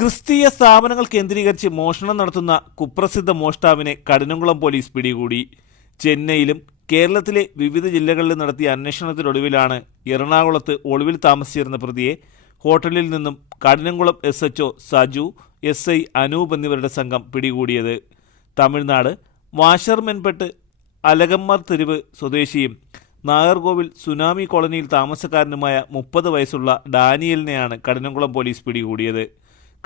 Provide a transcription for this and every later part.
ക്രിസ്തീയ സ്ഥാപനങ്ങൾ കേന്ദ്രീകരിച്ച് മോഷണം നടത്തുന്ന കുപ്രസിദ്ധ മോഷ്ടാവിനെ കഠിനംകുളം പോലീസ് പിടികൂടി. ചെന്നൈയിലും കേരളത്തിലെ വിവിധ ജില്ലകളിലും നടത്തിയ അന്വേഷണത്തിനൊടുവിലാണ് എറണാകുളത്ത് ഒളിവിൽ താമസിച്ചിരുന്ന പ്രതിയെ ഹോട്ടലിൽ നിന്നും Kadinamkulam S H Saju S I Anoop എന്നിവരുടെ സംഘം പിടികൂടിയത്. തമിഴ്നാട് വാഷർമെൻപെട്ട് അലകമ്മർ തെരുവ് സ്വദേശിയും നാഗർകോവിൽ സുനാമി കോളനിയിൽ താമസക്കാരനുമായ മുപ്പത് വയസ്സുള്ള ഡാനിയലിനെയാണ് കഠിനംകുളം പോലീസ് പിടികൂടിയത്.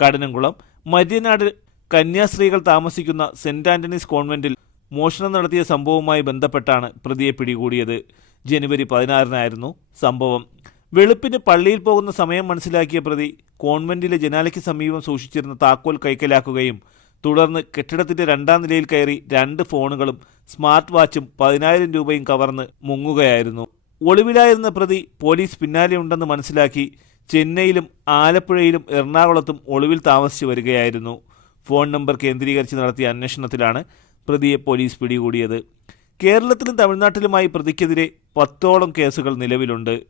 കഠിനംകുളം മര്യനാട് കന്യാസ്ത്രീകൾ താമസിക്കുന്ന സെന്റ് ആന്റണീസ് കോൺവെന്റിൽ മോഷണം നടത്തിയ സംഭവവുമായി ബന്ധപ്പെട്ടാണ് പ്രതിയെ പിടികൂടിയത്. ജനുവരി പതിനാറിനായിരുന്നു സംഭവം. വെളുപ്പിന് പള്ളിയിൽ പോകുന്ന സമയം മനസ്സിലാക്കിയ പ്രതി കോൺവെന്റിലെ ജനാലയ്ക്ക് സമീപം സൂക്ഷിച്ചിരുന്ന താക്കോൽ കൈക്കലാക്കുകയും തുടർന്ന് കെട്ടിടത്തിന്റെ രണ്ടാം നിലയിൽ കയറി രണ്ട് ഫോണുകളും സ്മാർട്ട് വാച്ചും പതിനായിരം രൂപയും കവർന്ന് മുങ്ങുകയായിരുന്നു. ഒളിവിലായിരുന്ന പ്രതി പോലീസ് പിന്നാലെയുണ്ടെന്ന് മനസ്സിലാക്കി ചെന്നൈയിലും ആലപ്പുഴയിലും എറണാകുളത്തും ഒളിവിൽ താമസിച്ചു വരികയായിരുന്നു. ഫോൺ നമ്പർ കേന്ദ്രീകരിച്ച് നടത്തിയ അന്വേഷണത്തിലാണ് പ്രതിയെ പോലീസ് പിടികൂടിയത്. കേരളത്തിലും തമിഴ്നാട്ടിലുമായി പ്രതിക്കെതിരെ പത്തോളം കേസുകൾ നിലവിലുണ്ട്.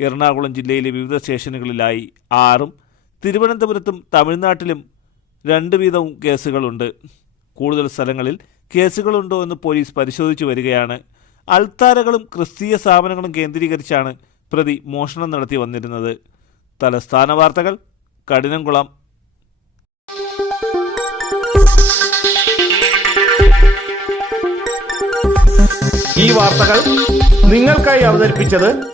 എറണാകുളം ജില്ലയിലെ വിവിധ സ്റ്റേഷനുകളിലായി ആറും തിരുവനന്തപുരത്തും തമിഴ്നാട്ടിലും രണ്ട് വീതവും കേസുകളുണ്ട്. കൂടുതൽ സ്ഥലങ്ങളിൽ കേസുകളുണ്ടോ എന്ന് പോലീസ് പരിശോധിച്ചു വരികയാണ്. അൾത്താരകളും ക്രിസ്തീയ സ്ഥാപനങ്ങളും കേന്ദ്രീകരിച്ചാണ് പ്രതി മോഷണം നടത്തി വന്നിരുന്നത്. തലസ്ഥാന വാർത്തകൾ കഠിനംകുളം. ഈ വാർത്തകൾ നിങ്ങൾക്കായി അവതരിപ്പിച്ചത്